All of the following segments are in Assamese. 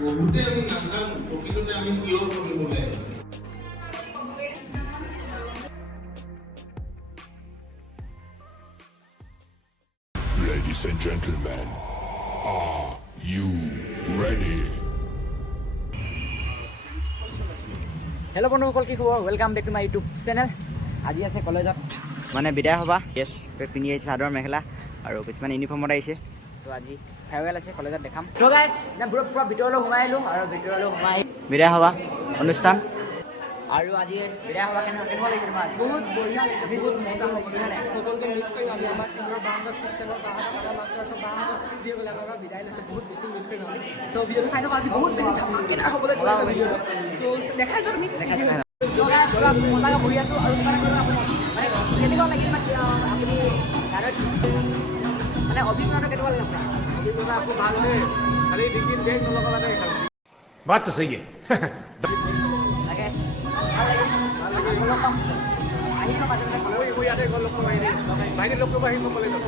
বহুতে আমি নাজানো প্ৰকৃততে আমি কিয় কৰিব লাগে। Ladies and gentlemen, are you ready? Hello' বন্ধুসকল, কি খবৰ? Welcome back to my YouTube channel. আজি আছে কলেজত মানে বিদায় সভা। ইয়েছ, পিন্ধি আহিছে চাদৰ মেখেলা আৰু কিছুমান ইউনিফৰ্মত আহিছে। চ' আজি ফেয়াৰৱেল আছে, কলেজত দেখাম। ত' গাইছ, পুৰা ভিতৰলৈ সোমাই আহিলোঁ আৰু ভিতৰলৈ সোমাই বিদায় সভা অনুষ্ঠান। আৰু আজি বিদায় সভা কেনেকুৱা লাগিছে তোমাৰ? বহুত বঢ়িয়া লাগিছে, বহুত মজা লাগিছে। সকলোকে মিছ কৰিম আমি, আমাৰ চিনিয়ৰ বাহঁতক, ছিক্সেমৰ বাহঁতক, আমাৰ মাষ্টাৰ্ছৰ বাহঁতক যিসকলে আমাৰ পৰা বিদায় লৈছে, বহুত বেছি মিছ কৰিম আমি। ত' ভিডিঅ'টো চাই থাকক, আজি বহুত বেছি ধামাকেদাৰ হ'বলৈ গৈ আছে ভিডিঅ'টো। চ' দেখাই যাওক আমি। মজাকৈ বহি আছোঁ আৰু মানে কেনেকুৱা লাগিল আপুনি মানে অভিজ্ঞতা কেনেকুৱা লাগিল আপোনাৰ? অভিজ্ঞতা আকৌ ভাল দেই, খালি ডিগ্ৰীত বেগ নলগাবা দেই। बात तो सही है। তাকে ভাল লাগিল লগ পাম, আহিম মাজে মাজে কলেজ। মই ইয়াতে গ'ল লগ পাব আহিম, ভাইটি লগ কৰিব আহিম মই কলেজত।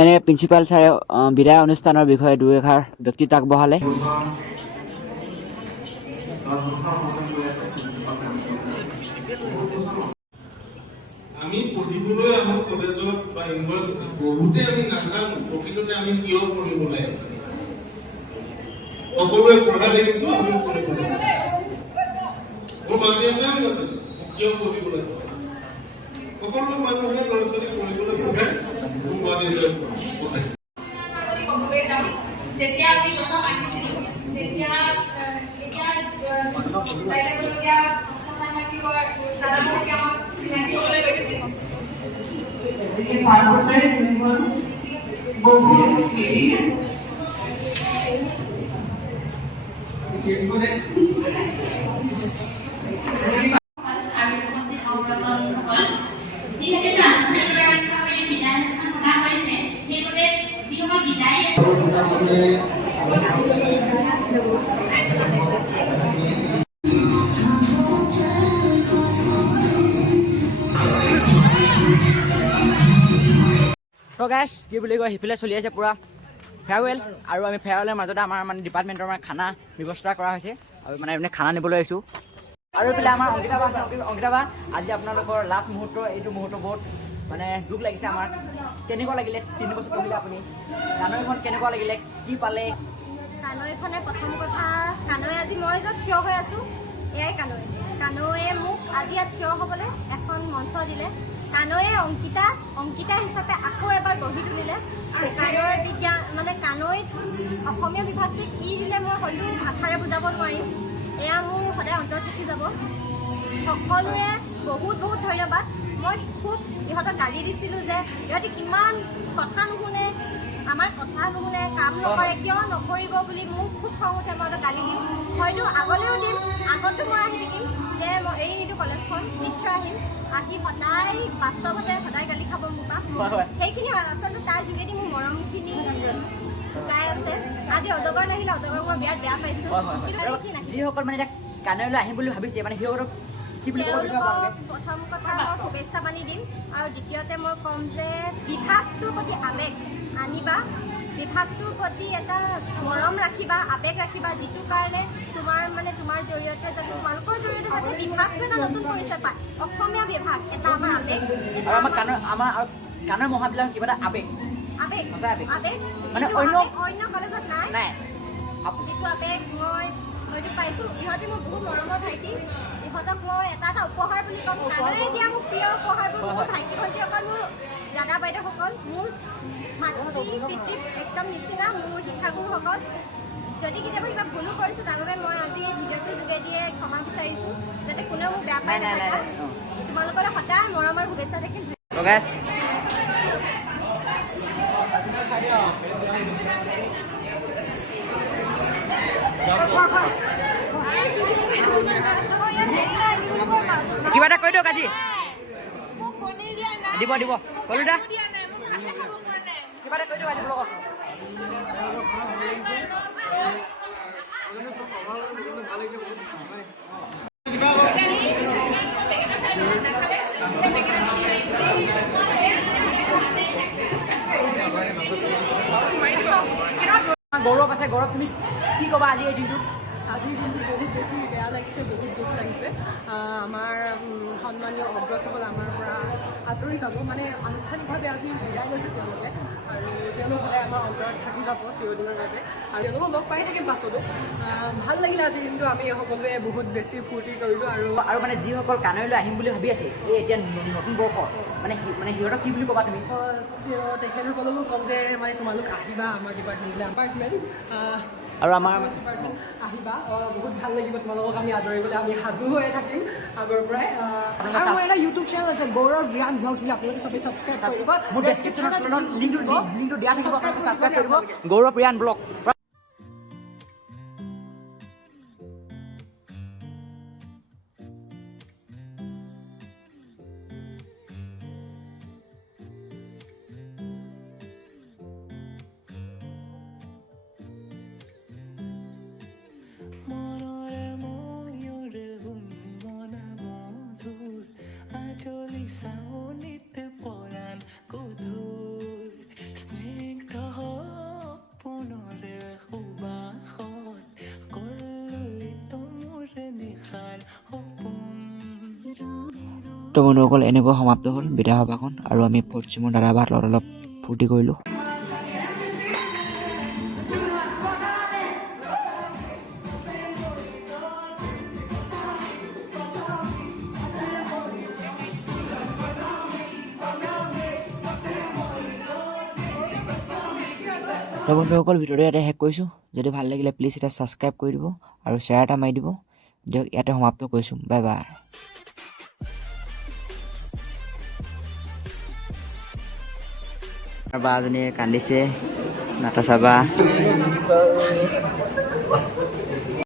এনে প্ৰিন্সিপাল ছাৰে বিদায় অনুষ্ঠানৰ বিষয়ে দুই এষাৰ ব্যক্তিত্ব আগবঢ়ালে। আমি পঢ়িবলৈ আমাৰ কলেজত বা ইউনিভাৰ্চিটিত বহুতে আমি নাজানো প্ৰকৃততে আমি কিয় পঢ়িব লাগে। সকলোৱে পঢ়া দেখিছো, আমি পঢ়িব লাগে। মোৰ মা দেউতাই নাজানে কিয় পঢ়িব লাগে। সকলো মানুহে ল'ৰা ছোৱালী পঢ়িবলৈ পঢ়ে, মোৰ মা দেউতাই পঢ়ে। যেতিয়া আমি প্ৰথম আহিছিলোঁ তেতিয়া আমাক চিনাকি হ'বলৈ গৈছিলে। 5 বছৰে জীৱন বহুত স্পীড যিহেতু আনুষ্ঠানিক বিদায় অনুষ্ঠান পতা হৈছে, সেইবাবে যিসকল বিদায় ত' গাইছ, কি বুলি কয়, সিফালে চলি আছে পূৰা ফেয়াৰৱেল। আৰু আমি ফেয়াৰৱেলৰ মাজতে আমাৰ মানে ডিপাৰ্টমেণ্টৰ মানে খানা ব্যৱস্থা কৰা হৈছে আৰু মানে এনে খানা নিবলৈ আহিছোঁ। আৰু এইফালে আমাৰ অংকিতা বা আছে। অংকিতা বা, আজি আপোনালোকৰ লাষ্ট মুহূৰ্ত, এইটো মুহূৰ্ত বহুত মানে দুখ লাগিছে আমাৰ। কেনেকুৱা লাগিলে 3 বছৰ পঢ়িলে আপুনি? কানৈখন কেনেকুৱা লাগিলে? কি পালে? কানৈখনে প্ৰথম কথা, কানৈ আজি মই য'ত থিয় হৈ আছোঁ এয়াই কানৈ। কানৈয়ে মোক আজি ইয়াত থিয় হ'বলৈ এখন মঞ্চ দিলে। কানৈয়ে অংকিতা হিচাপে আকৌ এবাৰ গঢ়ি তুলিলে। কানৈ বিজ্ঞান মানে কানৈত অসমীয়া বিভাগটোত কি দিলে মই হয়তো ভাষাৰে বুজাব নোৱাৰিম। এয়া মোৰ সদায় অন্তৰত থাকি যাব। সকলোৰে বহুত বহুত ধন্যবাদ। মই খুব ইহঁতক গালি দিছিলোঁ যে ইহঁতে কিমান কথা নুশুনে, আমাৰ কথা নুশুনে, কাম নকৰে, কিয় নকৰিব বুলি মোক খুব খং উঠে। মই ইহঁতক গালি দিওঁ, হয়তো আগলৈও দিম, আগতো মই আহি থাকিম যে মই এৰি নিদিওঁ কলেজখন, নিশ্চয় আহিম। আহি সদায় বাস্তৱতে সদায় গালি খাব মোৰ পৰা। সেইখিনি আচলতে তাৰ যোগেদি মোৰ মৰমখিনি গাই আছে। আজি অজগৰ নাহিলে, অজগৰ মই বিৰাট বেয়া পাইছোঁ। যিসকল মানে এতিয়া কানৈলৈ আহিম বুলি ভাবিছে, মানে সিহঁতক কি বুলি ক'ব বিচাৰিব? প্ৰথম কথা মই শুভেচ্ছা বাণী দিম আৰু দ্বিতীয়তে মই ক'ম যে বিভাগটোৰ প্ৰতি আৱেগ আনিবা, বিভাগটোৰ প্ৰতি এটা মৰম ৰাখিবা, আৱেগ ৰাখিবা, যিটো কাৰণে তোমাৰ জৰিয়তে যাতে তোমালোকৰ জৰিয়তে যাতে বিভাগটো এটা নতুন পৰিচয় পায়। অসমীয়া বিভাগ এটা আমাৰ আৱেগ, আমাৰ কানৈ মহাবিদ্যালয়ৰ কিবা এটা আৱেগ সঁচা আৱেগ মানে অন্য কলেজত নাই। যিটো আৱেগ মই হয়তো পাইছোঁ। ইহঁতে মোৰ বহুত মৰমৰ ভাইটি, ইহঁতক মই এটা উপহাৰ বুলি ক'ম। কানৈয়ে দিয়া মোৰ প্ৰিয় উপহাৰবোৰ মোৰ ভাইটি ভণ্টিসকল, মোৰ দাদা বাইদেউসকল, মোৰ মাতৃ পিতৃ একদম নিচিনা মোৰ শিক্ষাগুৰুসকল। যদি কেতিয়াবা কিবা ভুলো কৰিছোঁ তাৰ বাবে মই আজি ভিডিঅ'টোৰ যোগেদিয়ে ক্ষমা বিচাৰিছোঁ, যাতে কোনেও মোক বেয়া পাই নাথাকে। তোমালোকৰ সদায় মৰম আৰু শুভেচ্ছা থাকিল। গাইছ কিবা এটা কৈ দিয়ক আজি দিব দিব কলিতা কিবা এটা কৈ দিয়ক আজি ব্লগত গৌৰৱ আছে গৌৰৱ তুমি কি ক'বা আজি এই দিনটোত আজিৰ দিনটো বহুত বেছি বেয়া লাগিছে, বহুত দুখ লাগিছে। আমাৰ সন্মানীয় অগ্ৰজসকল আমাৰ পৰা আঁতৰি যাব, মানে আনুষ্ঠানিকভাৱে আজি বিদায় লৈছে তেওঁলোকে, আৰু তেওঁলোক সদায় আমাৰ অন্তৰত থাকি যাব চিৰদিনৰ বাবে, আৰু তেওঁলোকক লগ পাই থাকিম পাছতো। ভাল লাগিলে আজিৰ দিনটো, আমি সকলোৱে বহুত বেছি ফূৰ্তি কৰিলোঁ। আৰু মানে যিসকল কানৈলৈ আহিম বুলি ভাবি আছে এই এতিয়া নতুন বৰ্ষত মানে সিহঁতক কি বুলি ক'বা তুমি তেখেতসকলকো ক'ম যে মানে তোমালোক আহিবা আমাৰ ডিপাৰ্টমেণ্টলৈ, আৰু আমাৰ আহিবা, বহুত ভাল লাগিব তোমালোকক আমি আদৰিবলৈ, আমি সাজু হৈ থাকিম আগৰ পৰাই। আৰু মোৰ এটা ইউটিউব চেনেল আছে গৌৰৱ ৰিয়ান ব্লগছ বুলি, আপোনালোকে চবেই ছাবস্ক্ৰাইব কৰিব, মোৰ ডেছক্ৰিপশ্যনত লিংকটো দিয়া থাকিব, আপোনালোকে ছাবস্ক্ৰাইব কৰিব গৌৰৱ ৰিয়ান ব্লগ। তো বন্ধুসকল এনেকৈ সমাপ্ত হ'ল বিদায় সভাখন, আৰু আমি পশ্চিমৰ দাদাবাৰ লগত অলপ ফূৰ্তি কৰিলোঁ। তো বন্ধুসকল ভিডিঅ'টো ইয়াতে শেষ কৰিছোঁ। যদি ভাল লাগিলে প্লিজ এটা ছাবস্ক্ৰাইব কৰি দিব আৰু শ্বেয়াৰ এটা মাৰি দিব। দিয়ক ইয়াতে সমাপ্ত কৰিছোঁ, বাই বাই। বাজনীয়ে কান্দিছে, নাটাচা বা